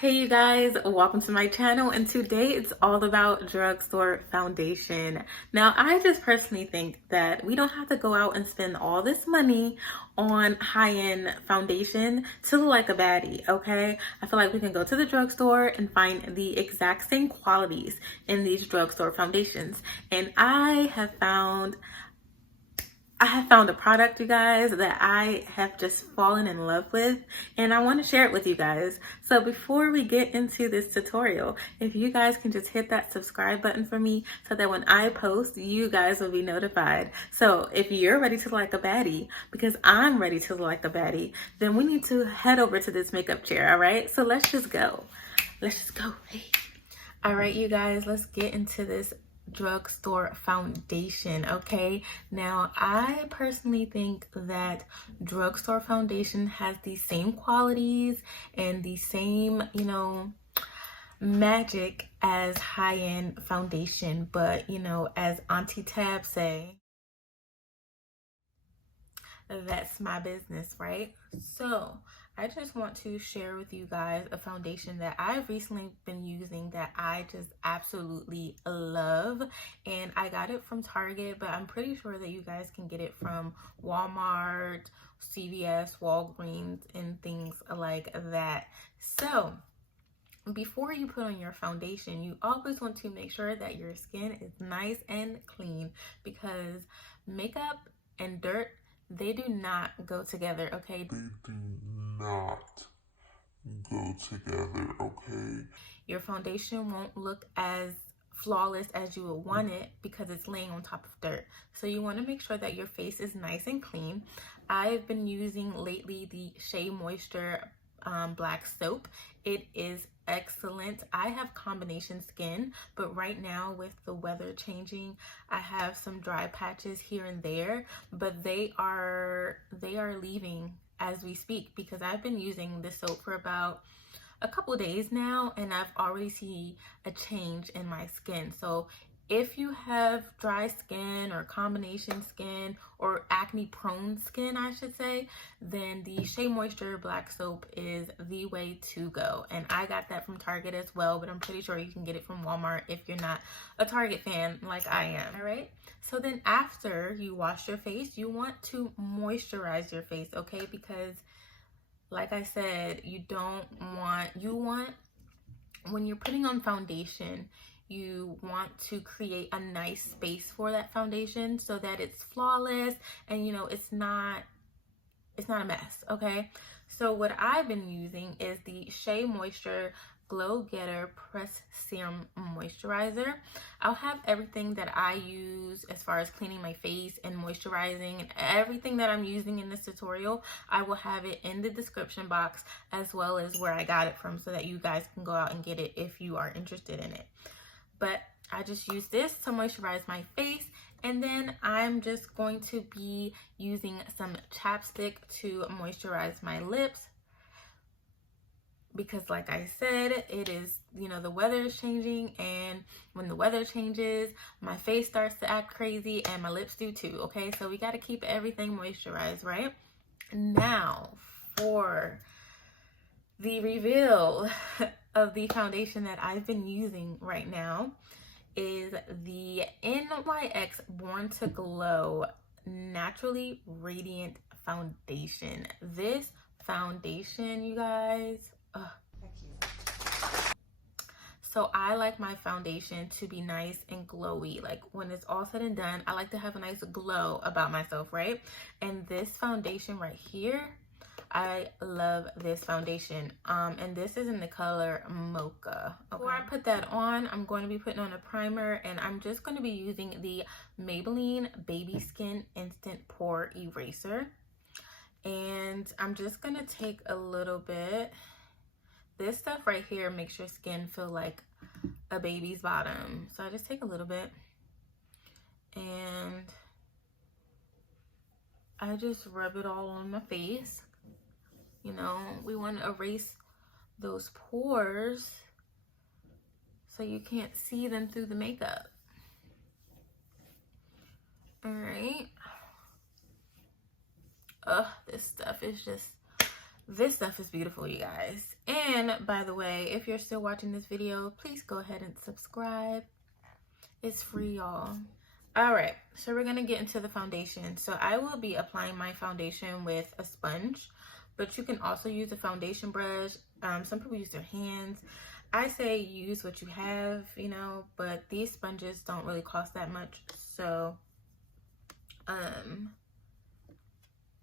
Hey you guys, welcome to my channel, and today it's all about drugstore foundation. Now, I just personally think that we don't have to go out and spend all this money on high-end foundation to look like a baddie, okay? I feel like we can go to the drugstore and find the exact same qualities in these drugstore foundations. And I have found a product, you guys, that I have just fallen in love with, and I want to share it with you guys. So before we get into this tutorial, if you guys can just hit that subscribe button for me so that when I post, you guys will be notified. So if you're ready to look like a baddie, because I'm ready to look like a baddie, then we need to head over to this makeup chair, all right? So let's just go. Let's just go. Hey. All right, you guys, let's get into this drugstore foundation. Okay, now I personally think that drugstore foundation has the same qualities and the same, magic as high-end foundation, but as Auntie Tab say, that's my business, right? So I just want to share with you guys a foundation that I've recently been using that I just absolutely love. And I got it from Target, but I'm pretty sure that you guys can get it from Walmart, CVS, Walgreens, and things like that. So before you put on your foundation, you always want to make sure that your skin is nice and clean, because makeup and dirt, they do not go together, okay? They do not go together, okay? Your foundation won't look as flawless as you would want it because it's laying on top of dirt. So you want to make sure that your face is nice and clean. I've been using lately the Shea Moisture black soap. It is excellent. I have combination skin, but right now with the weather changing, I have some dry patches here and there, but they are leaving as we speak, because I've been using this soap for about a couple days now, and I've already seen a change in my skin. So if you have dry skin or combination skin or acne prone skin, I should say, then the Shea Moisture black soap is the way to go. And I got that from Target as well, but I'm pretty sure you can get it from Walmart if you're not a Target fan like I am. All right, so then after you wash your face, you want to moisturize your face, okay? Because like I said, you want, when you're putting on foundation, you want to create a nice space for that foundation so that it's flawless and it's not a mess, okay? So what I've been using is the Shea Moisture Glow Getter Press Serum Moisturizer. I'll have everything that I use as far as cleaning my face and moisturizing and everything that I'm using in this tutorial. I will have it in the description box as well as where I got it from, so that you guys can go out and get it if you are interested in it. But I just use this to moisturize my face, and then I'm just going to be using some chapstick to moisturize my lips, because like I said, it is, the weather is changing, and when the weather changes, my face starts to act crazy and my lips do too, okay? So we got to keep everything moisturized, right? Now for the reveal of the foundation that I've been using right now is the NYX Born to Glow Naturally Radiant Foundation. This foundation, you guys, so I like my foundation to be nice and glowy. Like when it's all said and done, I like to have a nice glow about myself, right? And this foundation right here, I love this foundation, and this is in the color Mocha. Okay. Before I put that on, I'm going to be putting on a primer, and I'm just going to be using the Maybelline Baby Skin Instant Pore Eraser. And I'm just going to take a little bit. This stuff right here makes your skin feel like a baby's bottom. So I just take a little bit, and I just rub it all on my face. We want to erase those pores so you can't see them through the makeup. All right. This stuff is just This stuff is beautiful, you guys. And by the way, if you're still watching this video, please go ahead and subscribe. It's free, y'all. All right, so we're gonna get into the foundation. So I will be applying my foundation with a sponge, but you can also use a foundation brush. Some people use their hands. I say use what you have, you know, but these sponges don't really cost that much. So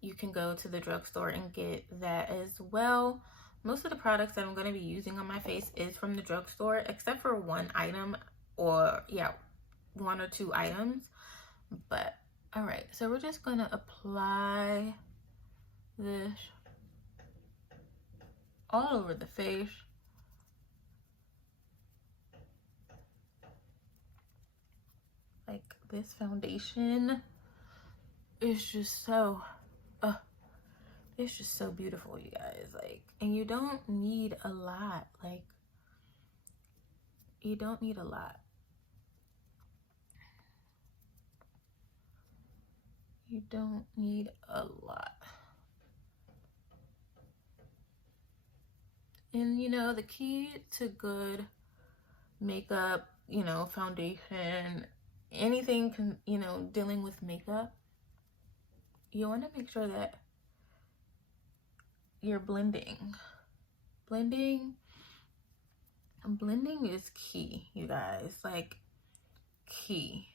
you can go to the drugstore and get that as well. Most of the products that I'm going to be using on my face is from the drugstore, except for one item, or yeah, one or two items. But all right, so we're just going to apply this all over the face. Like, this foundation is just so it's just so beautiful, you guys. Like, and you don't need a lot. Like, you don't need a lot. You don't need a lot. And you know, the key to good makeup, you know, foundation, anything, you know, dealing with makeup, you want to make sure that you're blending. Blending is key, you guys. Like, key.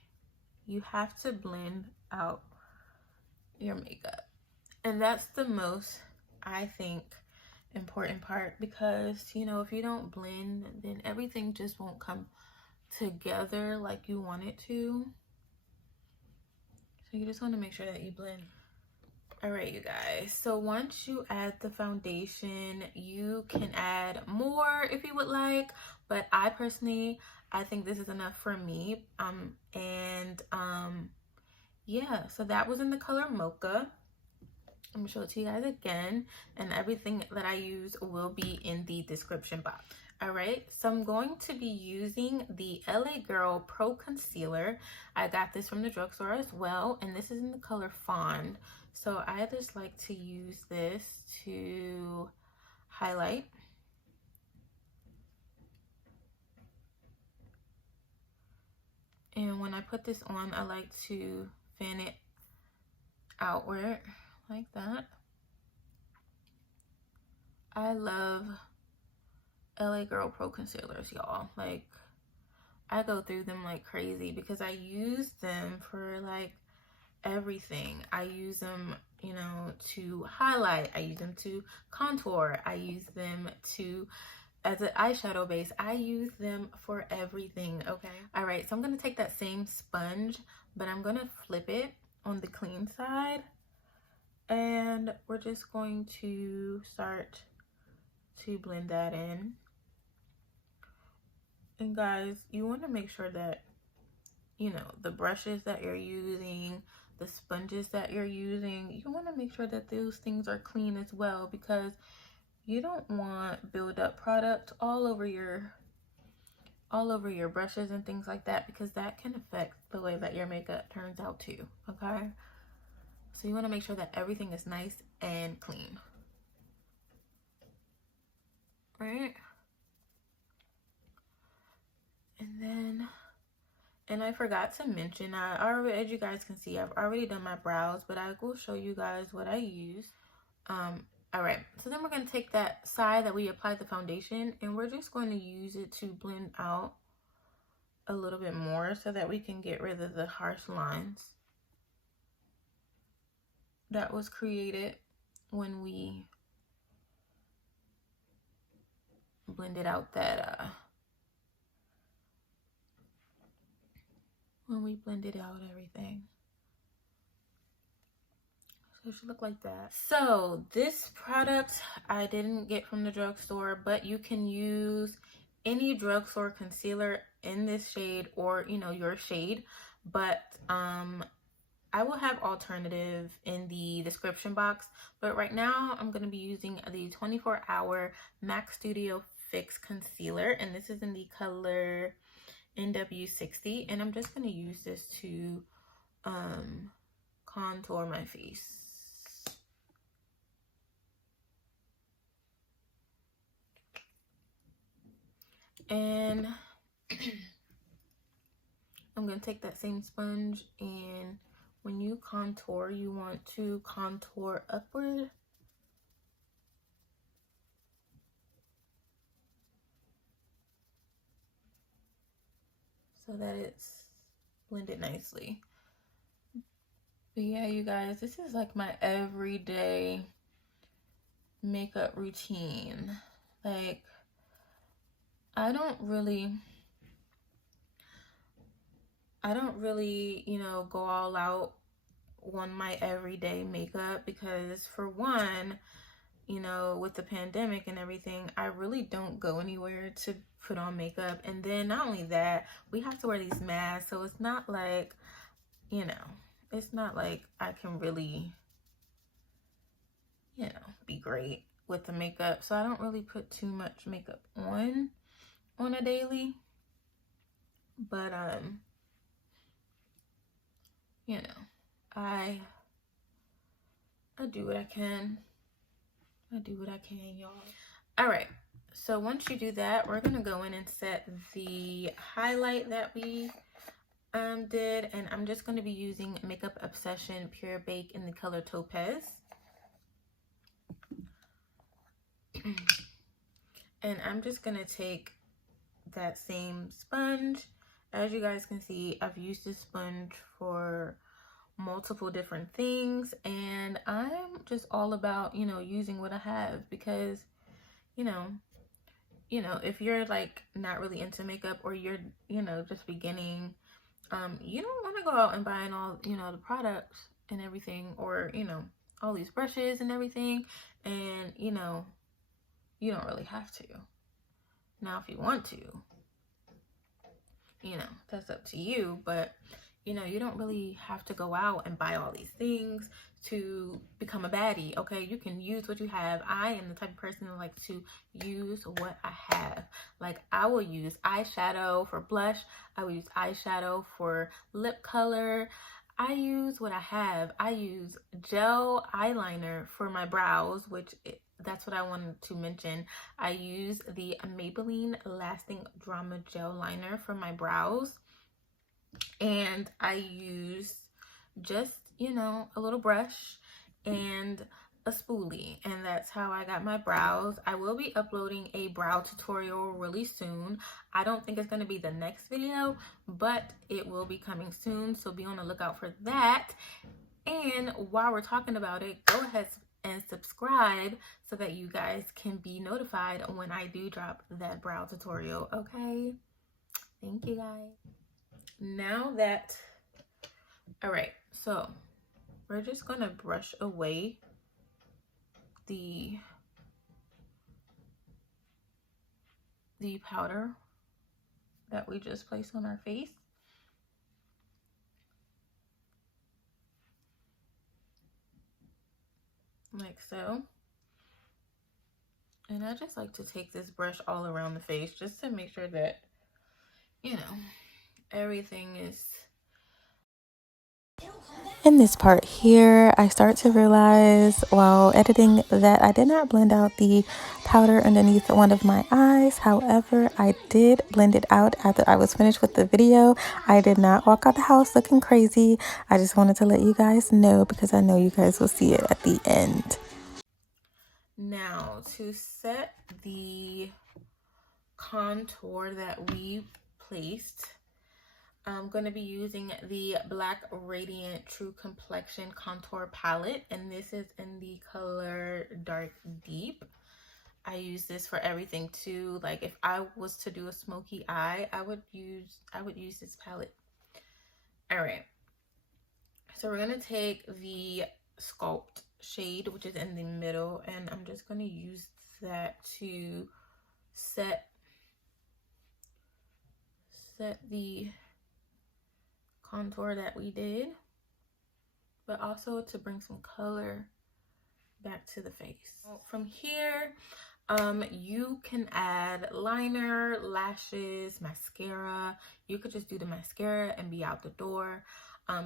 You have to blend out your makeup. And that's the most, I think, important part, because, you know, if you don't blend, then everything just won't come together like you want it to. So you just want to make sure that you blend. All right, you guys, so once you add the foundation, you can add more if you would like, but I think this is enough for me. Yeah, so that was in the color Mocha. I'm gonna show it to you guys again, and everything that I use will be in the description box. All right, so I'm going to be using the L.A Girl Pro Concealer. I got this from the drugstore as well, and this is in the color Fawn. So I just like to use this to highlight. And when I put this on, I like to fan it outward like that. I love L.A Girl Pro Concealers, y'all. Like, I go through them like crazy because I use them for like everything. I use them, you know, to highlight. I use them to contour. I use them to as an eyeshadow base. I use them for everything. Okay, all right, so I'm gonna take that same sponge, but I'm gonna flip it on the clean side, and we're just going to start to blend that in. And guys, you want to make sure that, you know, the brushes that you're using, the sponges that you're using, you want to make sure that those things are clean as well, because you don't want build-up product all over your brushes and things like that, because that can affect the way that your makeup turns out too. Okay, so you want to make sure that everything is nice and clean. Right? And I forgot to mention, as you guys can see, I've already done my brows, but I will show you guys what I use. All right, so then we're going to take that side that we applied the foundation, and we're just going to use it to blend out a little bit more so that we can get rid of the harsh lines that was created when we blended out that everything. So it should look like that. So this product I didn't get from the drugstore, but you can use any drugstore concealer in this shade, or, you know, your shade. But I will have alternative in the description box, but right now I'm going to be using the 24-hour MAC Studio Fix Concealer, and this is in the color NW60, and I'm just going to use this to contour my face. And I'm going to take that same sponge, and when you contour, you want to contour upward. So that it's blended nicely. But yeah, you guys, this is like my everyday makeup routine. Like, I don't really, you know, go all out on my everyday makeup because, for one, you know, with the pandemic and everything, I really don't go anywhere to put on makeup. And then not only that, we have to wear these masks, so it's not like, you know, it's not like I can really, you know, be great with the makeup. So I don't really put too much makeup on a daily. But you know, I do what I can. I do what I can, y'all. All right. So once you do that, we're gonna go in and set the highlight that we did, and I'm just gonna be using Makeup Obsession Pure Bake in the color Topaz. And I'm just gonna take that same sponge. As you guys can see, I've used this sponge for multiple different things, and I'm just all about, you know, using what I have, because you know, if you're like not really into makeup, or you're, you know, just beginning, you don't want to go out and buying all, you know, the products and everything, or, you know, all these brushes and everything, and you know, you don't really have to. Now, if you want to, you know, that's up to you, but you know, you don't really have to go out and buy all these things to become a baddie, okay? You can use what you have. I am the type of person who likes to use what I have. Like, I will use eyeshadow for blush. I will use eyeshadow for lip color. I use what I have. I use gel eyeliner for my brows, which that's what I wanted to mention. I use the Maybelline Lasting Drama Gel Liner for my brows. And I use just, you know, a little brush and a spoolie, and that's how I got my brows. I will be uploading a brow tutorial really soon. I don't think it's going to be the next video, but it will be coming soon, so be on the lookout for that. And while we're talking about it, go ahead and subscribe so that you guys can be notified when I do drop that brow tutorial, okay? Thank you, guys. Now that, all right, so we're just gonna brush away the powder that we just placed on our face. Like so. And I just like to take this brush all around the face just to make sure that, you know, everything is. In this part here, I start to realize while editing that I did not blend out the powder underneath one of my eyes. However, I did blend it out after I was finished with the video. I did not walk out the house looking crazy. I just wanted to let you guys know because I know you guys will see it at the end. Now, to set the contour that we placed, I'm going to be using the Black Radiant True Complexion Contour Palette, and this is in the color Dark Deep. I use this for everything too. Like, if I was to do a smoky eye, I would use this palette. All right. So we're going to take the Sculpt shade, which is in the middle, and I'm just going to use that to set the contour that we did, but also to bring some color back to the face. From here, you can add liner, lashes, mascara. You could just do the mascara and be out the door.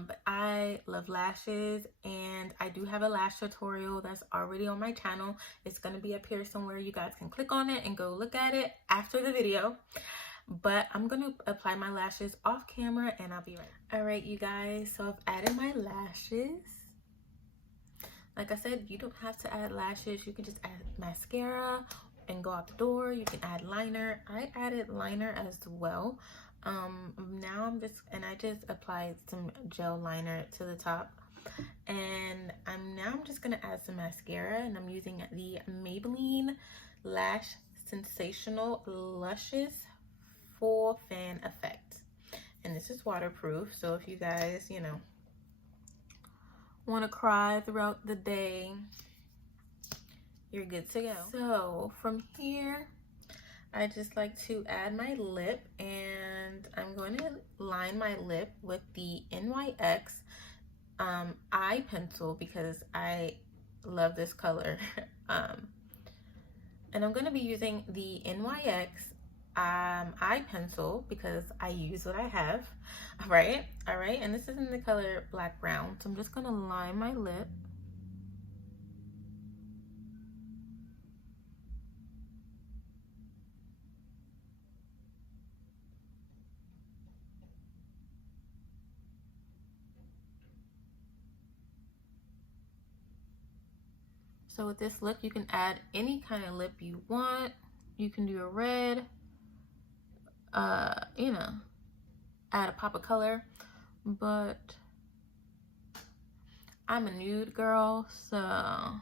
But I love lashes, and I do have a lash tutorial that's already on my channel. It's going to be up here somewhere. You guys can click on it and go look at it after the video. But I'm going to apply my lashes off camera, and I'll be right back. All right, you guys, so I've added my lashes. Like I said, you don't have to add lashes. You can just add mascara and go out the door. You can add liner. I added liner as well. Now I just applied some gel liner to the top, and I'm just gonna add some mascara, and I'm using the Maybelline Lash Sensational Luscious Full Fan Effect, and this is waterproof, so if you guys, you know, want to cry throughout the day, you're good to go. So from here, I just like to add my lip, and I'm going to line my lip with the NYX eye pencil because I love this color. And I'm going to be using the NYX eye pencil because I use what I have. All right, and this is in the color Black Brown. So I'm just going to line my lip. So with this look, you can add any kind of lip you want. You can do a red, you know, add a pop of color, but I'm a nude girl, so I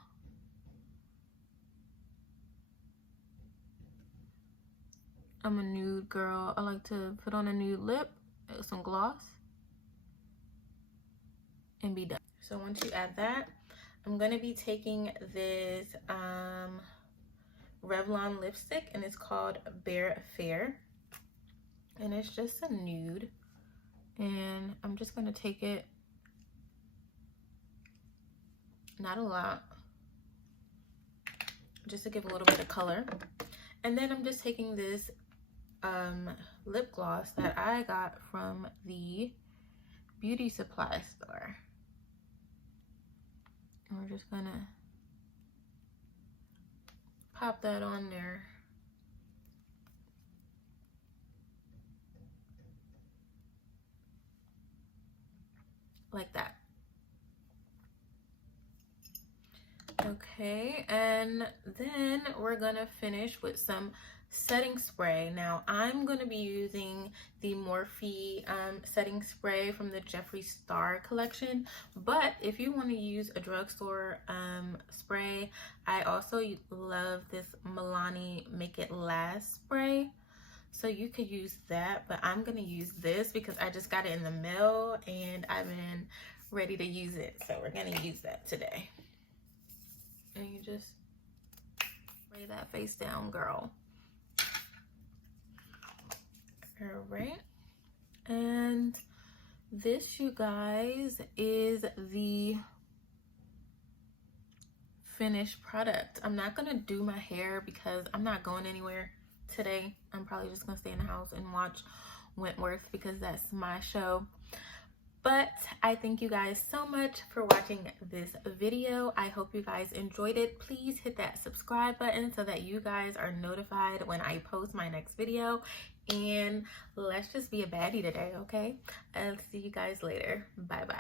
like to put on a nude lip, some gloss, and be done. So once you add that, I'm going to be taking this Revlon lipstick, and it's called Bare Fair, and it's just a nude, and I'm just going to take it, not a lot, just to give a little bit of color. And then I'm just taking this lip gloss that I got from the beauty supply store. And we're just gonna pop that on there. Like that. Okay, and then we're gonna finish with some setting spray. Now I'm going to be using the Morphe setting spray from the Jeffree Star collection, but if you want to use a drugstore spray, I also love this Milani Make It Last spray, so you could use that, but I'm going to use this because I just got it in the mail and I've been ready to use it, so we're going to use that today. And you just spray that face down, girl. All right, and this, you guys, is the finished product. I'm not gonna do my hair because I'm not going anywhere today. I'm probably just gonna stay in the house and watch Wentworth because that's my show. But I thank you guys so much for watching this video. I hope you guys enjoyed it. Please hit that subscribe button so that you guys are notified when I post my next video. And let's just be a baddie today, okay? I'll see you guys later. Bye-bye.